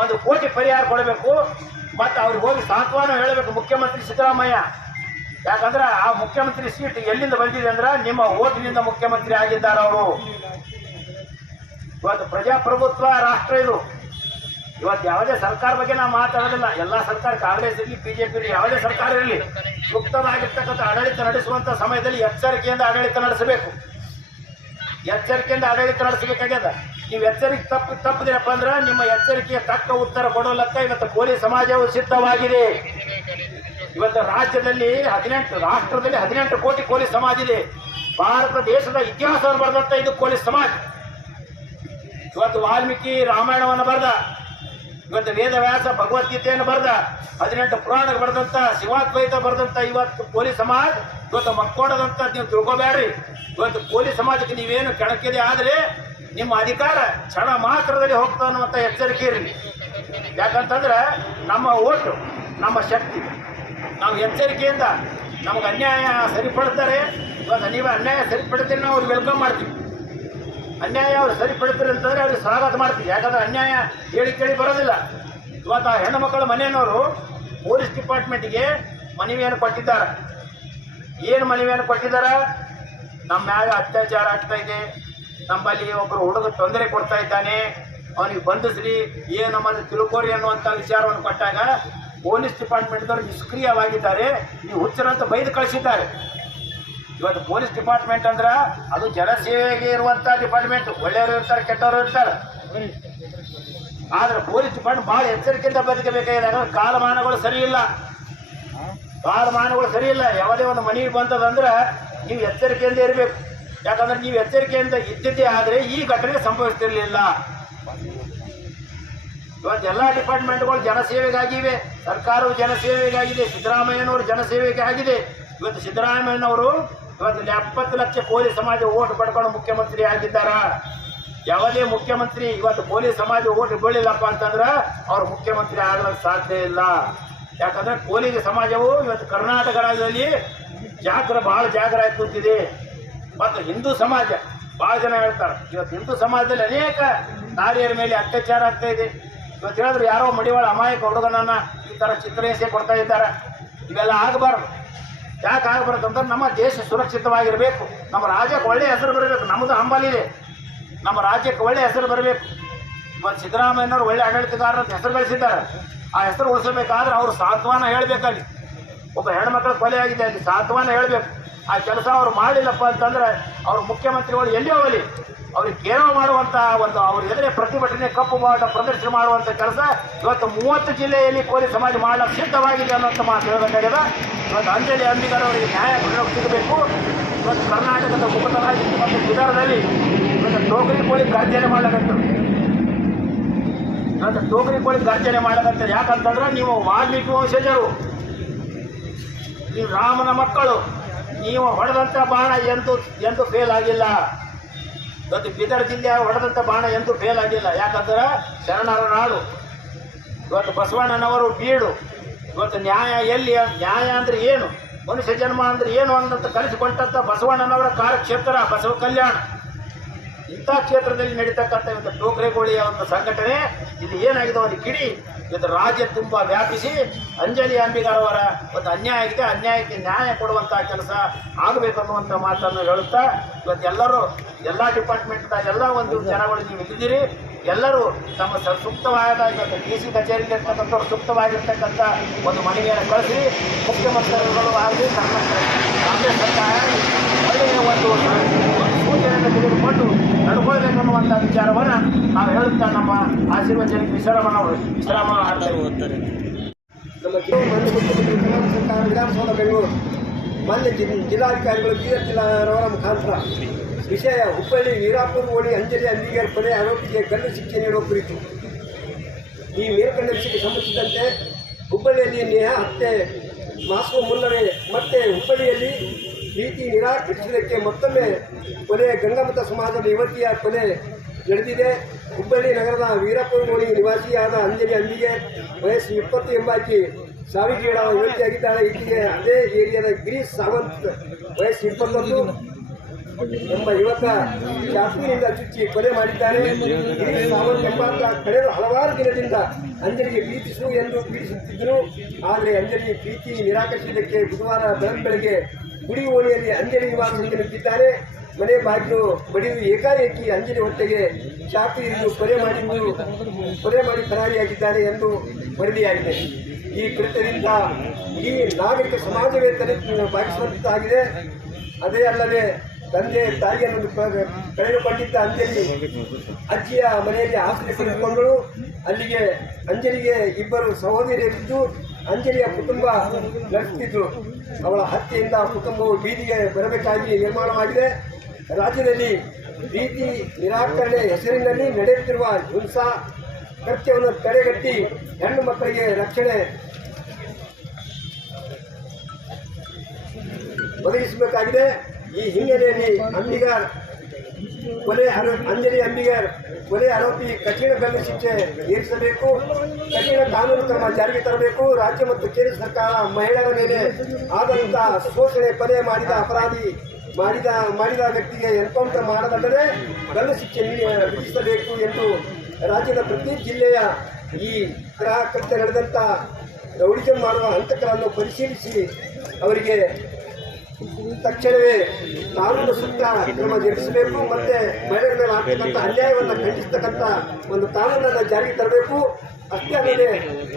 ಒಂದು ಕೋಟಿ ಪರಿಹಾರ ಕೊಡಬೇಕು, ಮತ್ತು ಅವ್ರಿಗೆ ಹೋಗಿ ಸಾಂತ್ವನ ಹೇಳಬೇಕು ಮುಖ್ಯಮಂತ್ರಿ ಸಿದ್ದರಾಮಯ್ಯ. ಯಾಕಂದ್ರೆ ಆ ಮುಖ್ಯಮಂತ್ರಿ ಸೀಟ್ ಎಲ್ಲಿಂದ ಬಂದಿದೆ ಅಂದ್ರೆ ನಿಮ್ಮ ಓಟಿನಿಂದ ಮುಖ್ಯಮಂತ್ರಿ ಆಗಿದ್ದಾರೆ ಅವರು. ಇವತ್ತು ಪ್ರಜಾಪ್ರಭುತ್ವ ರಾಷ್ಟ್ರ ಇದು. ಇವತ್ತು ಯಾವುದೇ ಸರ್ಕಾರ ಬಗ್ಗೆ ನಾವು ಮಾತಾಡೋದಿಲ್ಲ. ಎಲ್ಲ ಸರ್ಕಾರ ಕಾಂಗ್ರೆಸ್ ಇರಲಿ, ಬಿಜೆಪಿ ಇರಲಿ, ಯಾವುದೇ ಸರ್ಕಾರ ಇರಲಿ ಸೂಕ್ತವಾಗಿರ್ತಕ್ಕಂಥ ಆಡಳಿತ ನಡೆಸುವಂತ ಸಮಯದಲ್ಲಿ ಎಚ್ಚರಿಕೆಯಿಂದ ಆಡಳಿತ ನಡೆಸಬೇಕು. ಎಚ್ಚರಿಕೆಯಿಂದ ಆಡಳಿತ ನಡೆಸಬೇಕಾಗ್ಯದ. ನೀವು ಎಚ್ಚರಿಕೆ ತಪ್ಪು ತಪ್ಪದಿರಪ್ಪ ಅಂದ್ರೆ ನಿಮ್ಮ ಎಚ್ಚರಿಕೆಯ ತಕ್ಕ ಉತ್ತರ ಕೊಡೋಲಕ್ಕ ಇವತ್ತು ಕೋಲಿ ಸಮಾಜವು ಸಿದ್ಧವಾಗಿದೆ. ಇವತ್ತು ರಾಜ್ಯದಲ್ಲಿ ಹದಿನೆಂಟು, ರಾಷ್ಟ್ರದಲ್ಲಿ ಹದಿನೆಂಟು ಕೋಟಿ ಕೋಲಿ ಸಮಾಜ ಇದೆ. ಭಾರತ ದೇಶದ ಇತಿಹಾಸವನ್ನು ಬರೆದಂತ ಇದು ಕೋಲಿ ಸಮಾಜ. ಇವತ್ತು ವಾಲ್ಮೀಕಿ ರಾಮಾಯಣವನ್ನು ಬರೆದ, ಇವತ್ತು ವೇದವ್ಯಾಸ ಭಗವದ್ಗೀತೆಯನ್ನು ಬರೆದ, ಹದಿನೆಂಟು ಪುರಾಣ ಬರೆದಂತ, ಶಿವಾದ್ವೈತ ಬರೆದಂತ ಇವತ್ತು ಕೋಲಿ ಸಮಾಜ, ಇವತ್ತು ಮಕ್ಕೋಡದಂತ ನೀವು ತಿಳ್ಕೊಬೇಡ್ರಿ. ಇವತ್ತು ಕೋಲಿ ಸಮಾಜಕ್ಕೆ ನೀವೇನು ಕೆಣಕಿದೆ ಆದ್ರೆ ನಿಮ್ಮ ಅಧಿಕಾರ ಕ್ಷಣ ಮಾತ್ರದಲ್ಲಿ ಹೋಗ್ತಾ ಅನ್ನುವಂಥ ಎಚ್ಚರಿಕೆ ಇರಲಿ. ಯಾಕಂತಂದ್ರೆ ನಮ್ಮ ಓಟು, ನಮ್ಮ ಶಕ್ತಿ. ನಾವು ಎಚ್ಚರಿಕೆಯಿಂದ ನಮಗೆ ಅನ್ಯಾಯ ಸರಿಪಡ್ತಾರೆ. ಇವತ್ತು ನೀವು ಅನ್ಯಾಯ ಸರಿಪಡ್ತೀರಿ ನಾವು ಅವ್ರಿಗೆ ವೆಲ್ಕಮ್ ಮಾಡ್ತೀವಿ. ಅನ್ಯಾಯ ಅವ್ರು ಸರಿಪಡ್ತೀರಿ ಅಂತಂದರೆ ಅವ್ರಿಗೆ ಸ್ವಾಗತ ಮಾಡ್ತೀವಿ. ಯಾಕಂದ್ರೆ ಅನ್ಯಾಯ ಹೇಳಿ ಕೇಳಿ ಬರೋದಿಲ್ಲ. ಇವತ್ತು ಆ ಹೆಣ್ಣು ಮಕ್ಕಳ ಮನೆಯವರು ಪೊಲೀಸ್ ಡಿಪಾರ್ಟ್ಮೆಂಟ್ಗೆ ಮನವಿಯನ್ನು ಕೊಟ್ಟಿದ್ದಾರೆ. ಏನು ಮನವಿಯನ್ನು ಕೊಟ್ಟಿದ್ದಾರೆ? ನಮ್ಮ ಮ್ಯಾಗ ಅತ್ಯಾಚಾರ ಆಗ್ತಾ ಇದೆ. ನಮ್ಮಲ್ಲಿ ಒಬ್ಬರು ಹುಡುಗ ತೊಂದರೆ ಕೊಡ್ತಾ ಇದ್ದಾನೆ. ಅವನಿಗೆ ಬಂಧಿಸ್ರಿ, ಏನು ನಮ್ಮಲ್ಲಿ ತಿಳ್ಕೋರಿ ಅನ್ನುವಂಥ ವಿಚಾರವನ್ನು ಕೊಟ್ಟಾಗ ಪೊಲೀಸ್ ಡಿಪಾರ್ಟ್ಮೆಂಟ್ದವರು ನಿಷ್ಕ್ರಿಯವಾಗಿದ್ದಾರೆ. ಈ ಹುಚ್ಚರಂತ ಬೈದು ಕಳಿಸಿದ್ದಾರೆ. ಇವತ್ತು ಪೊಲೀಸ್ ಡಿಪಾರ್ಟ್ಮೆಂಟ್ ಅಂದ್ರೆ ಅದು ಜನಸೇವೆಗೆ ಇರುವಂಥ ಡಿಪಾರ್ಟ್ಮೆಂಟ್. ಒಳ್ಳೆಯವರು ಇರ್ತಾರೆ, ಕೆಟ್ಟವರು ಇರ್ತಾರೆ. ಆದ್ರೆ ಪೊಲೀಸ್ ಡಿಪಾರ್ಟ್ಮೆಂಟ್ ಭಾಳ ಎಚ್ಚರಿಕೆಯಿಂದ ಬದುಕಬೇಕಾಗಿದೆ. ಯಾಕಂದ್ರೆ ಕಾಲಮಾನಗಳು ಸರಿ ಇಲ್ಲ. ಕಾಲಮಾನಗಳು ಸರಿ ಇಲ್ಲ. ಯಾವುದೇ ಒಂದು ಮನೆಗೆ ಬಂತದಂದ್ರೆ ನೀವು ಎಚ್ಚರಿಕೆಯಿಂದ ಇರಬೇಕು. ಯಾಕಂದ್ರೆ ನೀವು ಎಚ್ಚರಿಕೆಯಿಂದ ಇದ್ದಿದ್ದೇ ಆದರೆ ಈ ಘಟನೆ ಸಂಭವಿಸ್ತಿರ್ಲಿಲ್ಲ. ಇವತ್ತು ಎಲ್ಲ ಡಿಪಾರ್ಟ್ಮೆಂಟ್ಗಳು ಜನಸೇವೆಗಾಗಿವೆ. ಸರ್ಕಾರವು ಜನಸೇವೆಗಾಗಿದೆ. ಸಿದ್ದರಾಮಯ್ಯನವರು ಜನಸೇವೆಗಾಗಿದೆ ಇವತ್ತು ಸಿದ್ದರಾಮಯ್ಯನವರು ಇವತ್ತು ಎಪ್ಪತ್ತು ಲಕ್ಷ ಕೋಲಿ ಸಮಾಜ ಓಟ್ ಪಡ್ಕೊಂಡು ಮುಖ್ಯಮಂತ್ರಿ ಆಗಿದ್ದಾರ? ಯಾವುದೇ ಮುಖ್ಯಮಂತ್ರಿ ಇವತ್ತು ಕೋಲಿ ಸಮಾಜ ಓಟ್ ಬೀಳಿಲ್ಲಪ್ಪ ಅಂತಂದ್ರೆ ಅವ್ರು ಮುಖ್ಯಮಂತ್ರಿ ಆಗಲಿಕ್ಕೆ ಸಾಧ್ಯ ಇಲ್ಲ. ಯಾಕಂದ್ರೆ ಕೋಲಿ ಸಮಾಜವು ಇವತ್ತು ಕರ್ನಾಟಕ ರಾಜ್ಯದಲ್ಲಿ ಜಾಗ್ರ, ಬಹಳ ಜಾಗ್ರ ಆಗಿ ಮತ್ತು ಹಿಂದೂ ಸಮಾಜ, ಬಹಳ ಜನ ಹೇಳ್ತಾರೆ, ಇವತ್ತು ಹಿಂದೂ ಸಮಾಜದಲ್ಲಿ ಅನೇಕ ನಾರಿಯರ ಮೇಲೆ ಅತ್ಯಾಚಾರ ಆಗ್ತಾ ಇದೆ. ಇವತ್ತು ಹೇಳಿದ್ರು ಯಾರೋ ಮಡಿವಾಳ ಅಮಾಯಕ ಹುಡುಗನನ್ನ ಈ ಥರ ಚಿತ್ರಹಿಂಸೆ ಕೊಡ್ತಾ ಇದ್ದಾರೆ. ಇವೆಲ್ಲ ಆಗಬಾರ್ದು. ಯಾಕೆ ಆಗಬಾರ್ದು ಅಂತಂದ್ರೆ ನಮ್ಮ ದೇಶ ಸುರಕ್ಷಿತವಾಗಿರಬೇಕು. ನಮ್ಮ ರಾಜ್ಯಕ್ಕೆ ಒಳ್ಳೆಯ ಹೆಸರು ಬರಬೇಕು. ನಮ್ಮದು ಹಂಬಲಿದೆ ನಮ್ಮ ರಾಜ್ಯಕ್ಕೆ ಒಳ್ಳೆಯ ಹೆಸರು ಬರಬೇಕು. ಇವತ್ತು ಸಿದ್ದರಾಮಯ್ಯನವರು ಒಳ್ಳೆ ಆಡಳಿತಗಾರರ ಹೆಸರು ಗಳಿಸಿದ್ದಾರೆ ಆ ಹೆಸರು ಉಳಿಸಬೇಕಾದ್ರೆ ಅವರು ಸಾಂತ್ವನ ಹೇಳಬೇಕಲ್ಲಿ ಒಬ್ಬ ಹೆಣ್ಮಕ್ಳ ಕೊಲೆ ಆಗಿದೆ ಅಲ್ಲಿ ಸಾಂತ್ವನ ಹೇಳಬೇಕು. ಆ ಕೆಲಸ ಅವ್ರು ಮಾಡಲಿಲ್ಲಪ್ಪ ಅಂತಂದ್ರೆ ಅವ್ರು ಮುಖ್ಯಮಂತ್ರಿಗಳು ಎಲ್ಲಿ ಹೋಗಲಿ. ಅವ್ರಿಗೆ ಕೇಳೋ ಮಾಡುವಂಥ ಒಂದು ಅವ್ರ ಎದುರೇ ಪ್ರತಿಭಟನೆ, ಕಪ್ಪು ಮಾಡ ಪ್ರದರ್ಶನ ಮಾಡುವಂಥ ಕೆಲಸ ಇವತ್ತು ಮೂವತ್ತು ಜಿಲ್ಲೆಯಲ್ಲಿ ಕೋಲಿ ಸಮಾಜ ಮಾಡಲು ಸಿದ್ಧವಾಗಿದೆ ಅನ್ನೋಂಥ ಮಾತು ಹೇಳಬೇಕಾಗಿದೆ. ಇವತ್ತು ಅಂಜಲಿ ಅಂಬಿಗರ್ ಅವರಿಗೆ ನ್ಯಾಯ ಸಿಗಬೇಕು. ಇವತ್ತು ಕರ್ನಾಟಕದ ಮುಖತರಾಗಿ ಮತ್ತು ಬಿದರದಲ್ಲಿ ಇವತ್ತು ಟೋಕರಿ ಕೋಳಿ ಗಾರ್ಜನೆ ಮಾಡಲಾಗತ್ತೆ. ಇವತ್ತು ಟೋಕರಿ ಕೋಳಿ ಗಾರ್ಜನೆ ಮಾಡಲಾಗತ್ತೆ. ಯಾಕಂತಂದ್ರೆ ನೀವು ವಾಲ್ಮೀಕಿ ವಂಶಜರು, ನೀವು ರಾಮನ ಮಕ್ಕಳು, ನೀವು ಹೊಡೆದಂಥ ಬಾಣ ಎಂದು ಎಂದು ಫೇಲ್ ಆಗಿಲ್ಲ. ಇವತ್ತು ಬೀದರ್ ಜಿಲ್ಲೆಯ ಹೊಡೆದಂಥ ಬಾಣ ಎಂದು ಫೇಲ್ ಆಗಿಲ್ಲ. ಯಾಕಂದ್ರೆ ಶರಣರ ನಾಡು. ಇವತ್ತು ಬಸವಣ್ಣನವರು ಬೀಡು. ಇವತ್ತು ನ್ಯಾಯ ಎಲ್ಲಿ? ನ್ಯಾಯ ಅಂದ್ರೆ ಏನು? ಮನುಷ್ಯ ಜನ್ಮ ಅಂದ್ರೆ ಏನು ಅಂತ ಕಲಿಸಿಕೊಟ್ಟಂಥ ಬಸವಣ್ಣನವರ ಕಾರ್ಯಕ್ಷೇತ್ರ, ಬಸವ ಕಲ್ಯಾಣ. ಇಂಥ ಕ್ಷೇತ್ರದಲ್ಲಿ ನಡೀತಕ್ಕಂಥ ಇವತ್ತು ಟೋಕ್ರೆಗೋಳಿಯ ಒಂದು ಸಂಘಟನೆ, ಇದು ಏನಾಗಿದೆ ಒಂದು ಕಿಡಿ. ಇವತ್ತು ರಾಜ್ಯ ತುಂಬ ವ್ಯಾಪಿಸಿ ಅಂಜಲಿ ಅಂಬಿಗಾರ್ ಅವರ ಒಂದು ಅನ್ಯಾಯಕ್ಕೆ ಅನ್ಯಾಯಕ್ಕೆ ನ್ಯಾಯ ಕೊಡುವಂಥ ಕೆಲಸ ಆಗಬೇಕು ಅನ್ನುವಂಥ ಮಾತನ್ನು ಹೇಳುತ್ತಾ ಇವತ್ತು ಎಲ್ಲರೂ ಎಲ್ಲ ಡಿಪಾರ್ಟ್ಮೆಂಟ್ನ ಎಲ್ಲ ಒಂದು ಜನಗಳು ನೀವು ಇಲ್ಲಿದ್ದೀರಿ. ಎಲ್ಲರೂ ತಮ್ಮ ಸೂಕ್ತವಾದ ಇವತ್ತು ಡಿ ಸಿ ಕಚೇರಿಯಲ್ಲಿ ಇರ್ತಕ್ಕಂಥವ್ರು ಸೂಕ್ತವಾಗಿರ್ತಕ್ಕಂಥ ಒಂದು ಮನವಿಯನ್ನು ಕಳಿಸಿ. ಮುಖ್ಯಮಂತ್ರಿಗಳು ಆಗಲಿ ಕಾಂಗ್ರೆಸ್ ಸರ್ಕಾರ ಒಳ್ಳೆಯ ಒಂದು ಸೂಚನೆಯನ್ನು ತೆಗೆದುಕೊಂಡು ನಡ್ಕೊಳ್ಬೇಕನ್ನುವಂಥ ವಿಚಾರವನ್ನು ನಾವು ಹೇಳುತ್ತಾ ನಮ್ಮ ಆಶೀರ್ವಚನಕ್ಕೆ ವಿಶ್ರಾಮನ ವಿಶ್ರಾಮ ಮಾಡ್ತಾ ಇದ್ದೀವಿ. ನಮ್ಮ ಸರ್ಕಾರ ವಿಧಾನಸೌಧ ಬೆಂಗಳೂರು ಮಾನ್ಯ ಜಿಲ್ಲಾಧಿಕಾರಿಗಳು ಬೀದರ್ ಜಿಲ್ಲಾರವರ ಮುಖಾಂತರ ವಿಷಯ ಹುಬ್ಬಳ್ಳಿ ವೀರಾಪುರ ಓಡಿ ಅಂಜಲಿ ಅಂಬಿಗೇರ್ ಪಡೆ ಆರೋಪಿಗೆ ಗಲ್ಲು ಶಿಕ್ಷೆ ನೀಡುವ ಕುರಿತು ಈ ಮೇಲ್ಕಂಡ ವಿಷಯಕ್ಕೆ ಸಂಬಂಧಿಸಿದಂತೆ ಹುಬ್ಬಳ್ಳಿಯಲ್ಲಿ ನೇಹ ಹತ್ಯೆ ಮಾಸುವ ಮುನ್ನವೇ ಮತ್ತೆ ಹುಬ್ಬಳ್ಳಿಯಲ್ಲಿ ಪ್ರೀತಿ ನಿರಾಕರಿಸಿದ್ದಕ್ಕೆ ಮತ್ತೊಮ್ಮೆ ಕೊನೆ ಗಂಗಾಮತ ಸಮಾಜದ ಯುವತಿಯ ಕೊನೆ ನಡೆದಿದೆ. ಹುಬ್ಬಳ್ಳಿ ನಗರದ ವೀರಪ್ಪನಗೋಳಿ ನಿವಾಸಿಯಾದ ಅಂಜಲಿ ಅಂಬಿಗೆ ವಯಸ್ಸು ಇಪ್ಪತ್ತು ಎಂಬಾಕಿ ಸಾವಿಗೀಡ ಯುವತಿಯಾಗಿದ್ದಾಳೆ. ಈಕೆಗೆ ಅದೇ ಏರಿಯಾದ ಗಿರೀಶ್ ಸಾವಂತ್ ವಯಸ್ಸು ಇಪ್ಪತ್ತೊಂದು ಎಂಬ ಯುವಕ ಚಾಕುವಿನಿಂದ ಚುಚ್ಚಿ ಕೊಲೆ ಮಾಡಿದ್ದಾರೆ. ಗಿರೀಶ್ ಸಾವಂತ್ ಎಂಬಾತ ಕಳೆದ ಹಲವಾರು ದಿನದಿಂದ ಅಂಜಲಿಗೆ ಪ್ರೀತಿಸು ಎಂದು ಪೀಡಿಸುತ್ತಿದ್ದರು. ಆದರೆ ಅಂಜಲಿ ಪ್ರೀತಿ ನಿರಾಕರಿಸಿದ್ದಕ್ಕೆ ಬುಧವಾರ ಬೆಳಗ್ಗೆ ಗುಡಿ ಓಣಿಯಲ್ಲಿ ಅಂಜಲಿ ನಿವಾಸಕ್ಕೆ ನುಗ್ಗಿದ್ದಾರೆ ಮನೆ ಬಾಗಿಲು ಬಡಿದು ಏಕಾಏಕಿ ಅಂಜಲಿ ಹೊಟ್ಟೆಗೆ ಚಾಕು ಇರಿದು ಕೊಲೆ ಮಾಡಿದ್ದು ಕೊಲೆ ಮಾಡಿ ಪರಾರಿಯಾಗಿದ್ದಾರೆ ಎಂದು ವರದಿಯಾಗಿದೆ. ಈ ಕೃತ್ಯದಿಂದ ಈ ನಾಗರಿಕ ಸಮಾಜವೇ ತಲೆ ಭಾಗಿಸುವಂತಾಗಿದೆ ಅದೇ ಅಲ್ಲದೆ ತಂದೆ ತಾಯಿಯನ್ನು ಕಳೆದುಕೊಂಡಿದ್ದ ಅಂಜಲಿ ಅಜ್ಜಿಯ ಮನೆಯಲ್ಲಿ ಆಸ್ತಿ ಕೊಂಡಳು ಅಲ್ಲಿಗೆ ಅಂಜಲಿಗೆ ಇಬ್ಬರು ಸಹೋದರಿಯರಿದ್ದು ಅಂಜಲಿಯ ಕುಟುಂಬ ನಡೆಸುತ್ತಿದ್ರು ಅವಳ ಹತ್ಯೆಯಿಂದ ಕುಟುಂಬವು ಬೀದಿಗೆ ಬರಬೇಕಾಗಿ ನಿರ್ಮಾಣವಾಗಿದೆ ರಾಜ್ಯದಲ್ಲಿ ಬೀದಿ ನಿರಾಕರಣೆ ಹೆಸರಿನಲ್ಲಿ ನಡೆಯುತ್ತಿರುವ ಹಿಂಸಾ ಕೃತ್ಯವನ್ನು ತಡೆಗಟ್ಟಿ ಹೆಣ್ಣು ಮಕ್ಕಳಿಗೆ ರಕ್ಷಣೆ ಒದಗಿಸಬೇಕಾಗಿದೆ. ಈ ಹಿನ್ನೆಲೆಯಲ್ಲಿ ಅಂಬಿಗಾರ್ ಕೊಲೆ ಅಂಜಲಿ ಅಂಬಿಗರ್, ಕೊಲೆ ಆರೋಪಿ ಕಠಿಣ ಬೆಲೆ ಶಿಕ್ಷೆ ಏರಿಸಬೇಕು. ಕಠಿಣ ಕಾನೂನು ಕ್ರಮ ಜಾರಿಗೆ ತರಬೇಕು. ರಾಜ್ಯ ಮತ್ತು ಕೇಂದ್ರ ಸರ್ಕಾರ ಮಹಿಳೆಯರ ಮೇಲೆ ಆದಂತಹ ಶೋಷಣೆ ಕೊಲೆ ಮಾಡಿದ ಅಪರಾಧಿ, ಮಾಡಿದ ಮಾಡಿದ ವ್ಯಕ್ತಿಗೆ ಎನ್ಕೌಂಟರ್ ಮಾಡದಲ್ಲದೆ ದಂಡ ಶಿಕ್ಷೆ ವಿಧಿಸಬೇಕು ಎಂದು ರಾಜ್ಯದ ಪ್ರತಿ ಜಿಲ್ಲೆಯ ಈ ಕೃತ್ಯ ನಡೆದಂಥ ರೌಡಿಜಂ ಮಾಡುವ ಹಂತಗಳನ್ನು ಪರಿಶೀಲಿಸಿ ಅವರಿಗೆ ತಕ್ಷಣವೇ ಕಾನೂನು ಸುತ್ತ ಕ್ರಮ ಜರುಗಿಸಬೇಕು ಮತ್ತೆ ಮಹಿಳೆಯರ ಮೇಲೆ ಆಗ್ತಕ್ಕಂಥ ಅನ್ಯಾಯವನ್ನು ಖಂಡಿಸ್ತಕ್ಕಂಥ ಒಂದು ಕಾನೂನನ್ನು ಜಾರಿಗೆ ತರಬೇಕು. ಅಷ್ಟೇ ಅಲ್ಲದೆ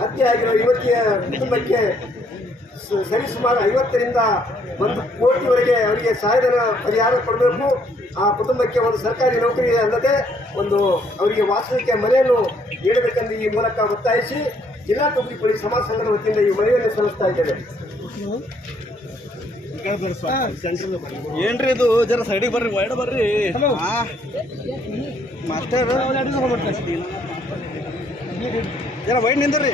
ಹತ್ಯೆ ಆಗಿರುವ ಯುವತಿಯ ಕುಟುಂಬಕ್ಕೆ ಸರಿಸುಮಾರು ಐವತ್ತರಿಂದ ಒಂದು ಕೋಟಿವರೆಗೆ ಅವರಿಗೆ ಸಹಾಯಧನ ಪರಿಹಾರ ಕೊಡಬೇಕು. ಆ ಕುಟುಂಬಕ್ಕೆ ಒಂದು ಸರ್ಕಾರಿ ನೌಕರಿ ಅಲ್ಲದೆ ಒಂದು ಅವರಿಗೆ ವಾಸಕ್ಕೆ ಮನೆಯನ್ನು ನೀಡಬೇಕೆಂದು ಈ ಮೂಲಕ ಒತ್ತಾಯಿಸಿ ಜಿಲ್ಲಾ ತುಮಕೂರು ಸಮಾಜ ಸಂಘದ ವತಿಯಿಂದ ಈ ಮನವಿಯನ್ನು ಸಲ್ಲಿಸ್ತಾ ಇದ್ದೇವೆ. ಏನ್ರಿ ಇದು? ಜರ ಸೈಡಿಗೆ ಬರ್ರಿ ವೈಡ್ ಬರ್ರಿ. ಮಾಸ್ಟರ್ ಜರ ವೈಡ್ ನಿಂದ್ರಿ.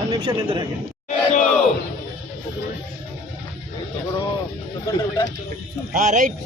ಒಂದು ನಿಮಿಷ ನಿಂದ್ರಿ ಹಾಗೆ. ಹಾ ರೈಟ್